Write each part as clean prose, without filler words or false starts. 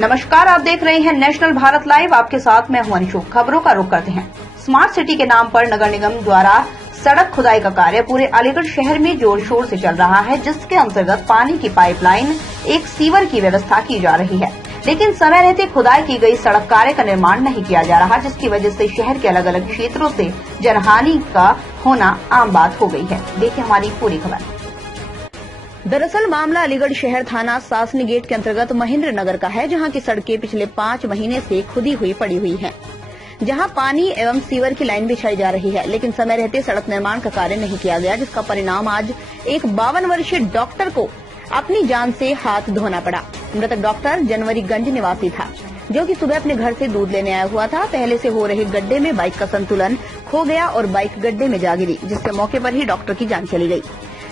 नमस्कार, आप देख रहे हैं नेशनल भारत लाइव। आपके साथ मैं हूं अंशु। खबरों का रुख करते हैं। स्मार्ट सिटी के नाम पर नगर निगम द्वारा सड़क खुदाई का कार्य पूरे अलीगढ़ शहर में जोर शोर से चल रहा है, जिसके अंतर्गत पानी की पाइपलाइन, एक सीवर की व्यवस्था की जा रही है। लेकिन समय रहते खुदाई की गई सड़क कार्य का निर्माण नहीं किया जा रहा, जिसकी वजह से शहर के अलग अलग क्षेत्रों से जनहानि का होना आम बात हो गई है। देखिए हमारी पूरी खबर। दरअसल मामला अलीगढ़ शहर थाना सासनी गेट के अंतर्गत महेंद्र नगर का है, जहां की सड़कें पिछले 5 महीने से खुदी हुई पड़ी हुई हैं, जहां पानी एवं सीवर की लाइन बिछाई जा रही है। लेकिन समय रहते सड़क निर्माण का कार्य नहीं किया गया, जिसका परिणाम आज एक 52 वर्षीय डॉक्टर को अपनी जान से हाथ धोना पड़ा। मृतक डॉक्टर जनवरीगंज निवासी था, जो कि सुबह अपने घर से दूध लेने आया हुआ था। पहले से हो रहे गड्ढे में बाइक का संतुलन खो गया और बाइक गड्ढे में जा गिरी, जिससे मौके पर ही डॉक्टर की जान चली गई।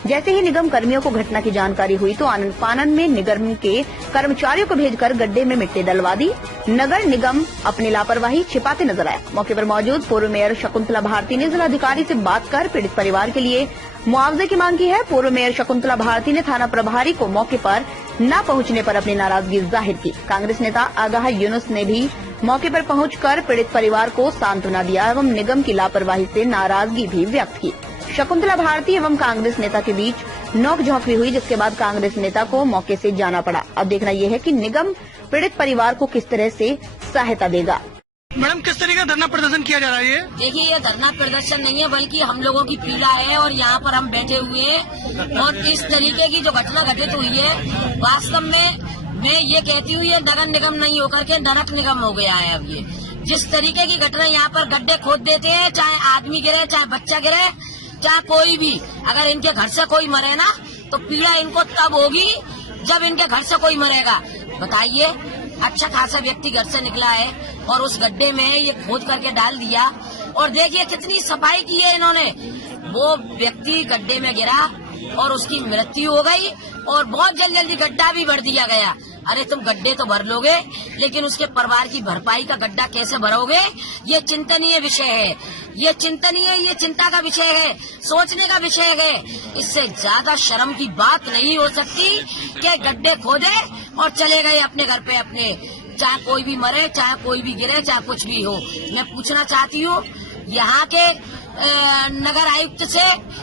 जैसे ही निगम कर्मियों को घटना की जानकारी हुई तो आनंद फानन में निगम के कर्मचारियों को भेजकर गड्ढे में मिट्टी डलवा दी। नगर निगम अपनी लापरवाही छिपाते नजर आया। मौके पर मौजूद पूर्व मेयर शकुंतला भारती ने जिलाधिकारी से बात कर पीड़ित परिवार के लिए मुआवजे की मांग की है। पूर्व मेयर शकुंतला भारती ने थाना प्रभारी को मौके पर न पहुंचने पर अपनी नाराजगी जाहिर की। कांग्रेस नेता आगाह यूनुस ने भी मौके पर पहुंचकर पीड़ित परिवार को सांत्वना दिया एवं निगम की लापरवाही से नाराजगी भी व्यक्त की। शकुंतला भारती एवं कांग्रेस नेता के बीच नोकझोंक भी हुई, जिसके बाद कांग्रेस नेता को मौके से जाना पड़ा। अब देखना यह है कि निगम पीड़ित परिवार को किस तरह से सहायता देगा। मैडम, किस तरीके का धरना प्रदर्शन किया जा रहा है? देखिए, ये धरना प्रदर्शन नहीं है, बल्कि हम लोगों की पीड़ा है और यहाँ पर हम बैठे हुए हैं। और इस तरीके की जो घटना घटित हुई है, वास्तव में मैं ये कहती हूँ, ये नगर निगम नहीं होकर के नरक निगम हो गया है। अब ये जिस तरीके की घटना, यहाँ पर गड्ढे खोद देते हैं, चाहे आदमी गिरे, चाहे बच्चा गिरे, चाहे कोई भी, अगर इनके घर से कोई मरे ना, तो पीड़ा इनको तब होगी जब इनके घर से कोई मरेगा। बताइए, अच्छा खासा व्यक्ति घर से निकला है और उस गड्ढे में ये खोद करके डाल दिया, और देखिए कितनी सफाई की है इन्होंने। वो व्यक्ति गड्ढे में गिरा और उसकी मृत्यु हो गई, और बहुत जल्दी गड्ढा भी भर दिया गया। अरे तुम गड्ढे तो भर लोगे, लेकिन उसके परिवार की भरपाई का गड्ढा कैसे भरोगे? ये चिंतनीय विषय है, ये चिंता का विषय है, सोचने का विषय है। इससे ज्यादा शर्म की बात नहीं हो सकती कि गड्ढे खोदे और चले गए अपने घर पे अपने, चाहे कोई भी मरे, चाहे कोई भी गिरे, चाहे कुछ भी हो। मैं पूछना चाहती हूँ यहाँ के नगर आयुक्त से,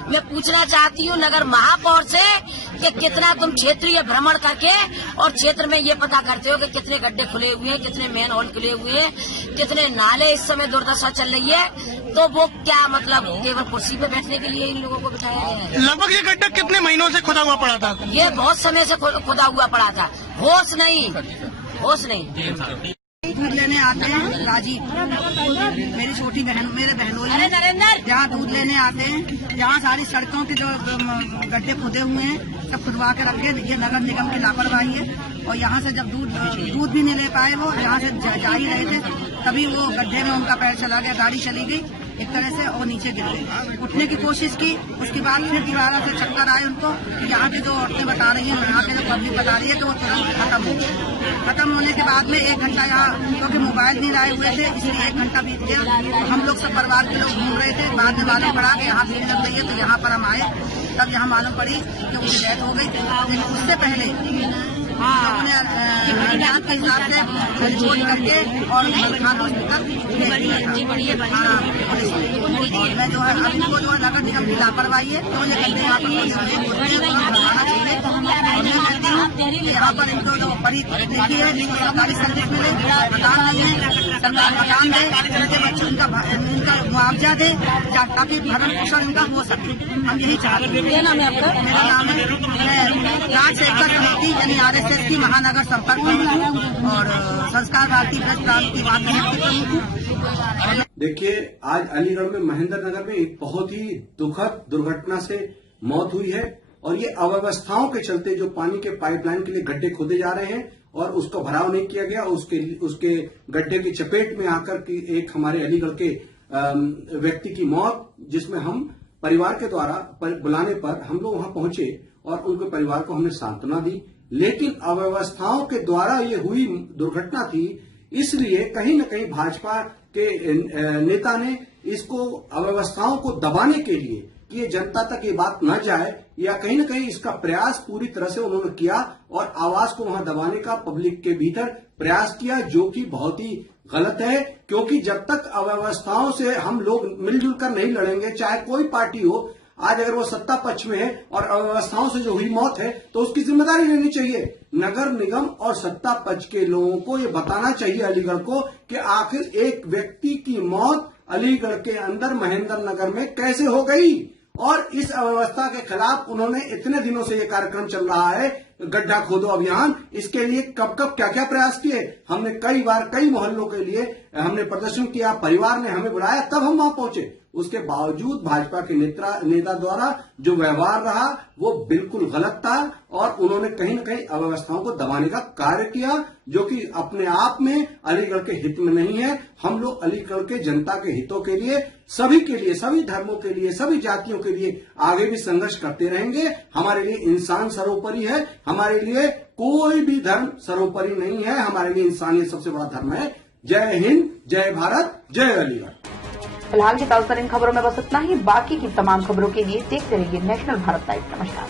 मैं पूछना चाहती हूँ नगर महापौर से कि कितना तुम क्षेत्रीय भ्रमण करके और क्षेत्र में ये पता करते हो कि कितने गड्ढे खुले हुए हैं, कितने मेन होल खुले हुए हैं, कितने नाले इस समय दुर्दशा चल रही है। तो वो क्या मतलब केवल कुर्सी पे बैठने के लिए इन लोगों को बिठाया गया है? लगभग ये गड्ढा कितने महीनों से खुदा हुआ पड़ा था? ये बहुत समय से खुदा हुआ पड़ा था। होश नहीं। दूध लेने आते हैं राजीव, मेरी छोटी बहन, मेरे बहनों जहाँ दूध लेने आते हैं, जहाँ सारी सड़कों के जो गड्ढे खुदे हुए हैं सब खुदवा के रखे। ये नगर निगम की लापरवाही है। और यहाँ से जब दूध भी नहीं ले पाए, वो यहाँ से जा ही रहे थे, तभी वो गड्ढे में उनका पैर चला गया, गाड़ी चली गई एक तरह से, और नीचे गिर गए। उठने की कोशिश की, उसके बाद फिर दोबारा से चक्कर आए उनको। यहाँ की जो औरतें बता रही हैं, यहाँ के जो पब्लिक बता रही है कि वो तुरंत खत्म हो गए। खत्म होने के बाद में 1 घंटा यहाँ, क्योंकि मोबाइल नहीं लाए हुए थे, इसलिए 1 घंटा बीत गया। तो हम लोग सब परिवार के लोग घूम रहे थे, बाद में मालूम पड़ा कि यहाँ भीड़ लग गई है, तो यहाँ पर हम आए। तब यहाँ मालूम पड़ी कि उनकी डेथ हो गई थी। लेकिन उससे पहले लोगों ने ज्ञान के हिसाब से रिपोर्ट करके और मैं जो है अभी को जो है नगर निगम की लापरवाही है, तो ये गड्ढे यहाँ पर यहाँ पर इनको जो बड़ी देखी है, सरकारी सर्विस मिले, मकान नहीं है, सरकार मकान दे, उनके बच्चे उनका मुआवजा दे, ताकि भरण पोषण इनका हो सके। हम यही चाहते हैं। मेरा नाम है राजशेखर कमेटी यानी RSS की महानगर संपर्क प्रमुख और संस्कार भारती प्रेस क्रांतिवाद प्रमुख। देखिए, आज अलीगढ़ में महेंद्र नगर में एक बहुत ही दुखद दुर्घटना से मौत हुई है, और ये अव्यवस्थाओं के चलते जो पानी के पाइपलाइन के लिए गड्ढे खोदे जा रहे हैं और उसका भराव नहीं किया गया, उसके गड्ढे की चपेट में आकर की एक हमारे अलीगढ़ के व्यक्ति की मौत, जिसमें हम परिवार के द्वारा बुलाने पर हम लोग वहां पहुंचे और उनके परिवार को हमने सांत्वना दी। लेकिन अव्यवस्थाओं के द्वारा ये हुई दुर्घटना थी, इसलिए कहीं न कहीं भाजपा के नेता ने इसको अव्यवस्थाओं को दबाने के लिए कि ये जनता तक ये बात न जाए, या कहीं न कहीं इसका प्रयास पूरी तरह से उन्होंने किया और आवाज को वहां दबाने का पब्लिक के भीतर प्रयास किया, जो कि बहुत ही गलत है। क्योंकि जब तक अव्यवस्थाओं से हम लोग मिलजुल कर नहीं लड़ेंगे, चाहे कोई पार्टी हो, आज अगर वो सत्ता पक्ष में है और अव्यवस्थाओं से जो हुई मौत है तो उसकी जिम्मेदारी लेनी चाहिए। नगर निगम और सत्ता पक्ष के लोगों को ये बताना चाहिए अलीगढ़ को कि आखिर एक व्यक्ति की मौत अलीगढ़ के अंदर महेंद्र नगर में कैसे हो गई, और इस अव्यवस्था के खिलाफ उन्होंने इतने दिनों से ये कार्यक्रम चल रहा है, गड्ढा खोदो अभियान, इसके लिए कब कब क्या क्या प्रयास किए। हमने कई बार कई मोहल्लों के लिए हमने प्रदर्शन किया, परिवार ने हमें बुलाया, तब हम वहां पहुंचे। उसके बावजूद भाजपा के नेता द्वारा जो व्यवहार रहा वो बिल्कुल गलत था, और उन्होंने कहीं न कहीं अव्यवस्थाओं को दबाने का कार्य किया, जो कि अपने आप में अलीगढ़ के हित में नहीं है। हम लोग अलीगढ़ के जनता के हितों के लिए, सभी के लिए, सभी धर्मों के लिए, सभी जातियों के लिए आगे भी संघर्ष करते रहेंगे। हमारे लिए इंसान सर्वोपरि है, हमारे लिए कोई भी धर्म सर्वोपरि नहीं है, हमारे लिए इंसानियत सबसे बड़ा धर्म है। जय हिंद, जय भारत, जय अलीगढ़। फिलहाल की ताजा इन खबरों में बस इतना ही। बाकी की तमाम खबरों के लिए देखते रहिए नेशनल भारत लाइव। नमस्कार।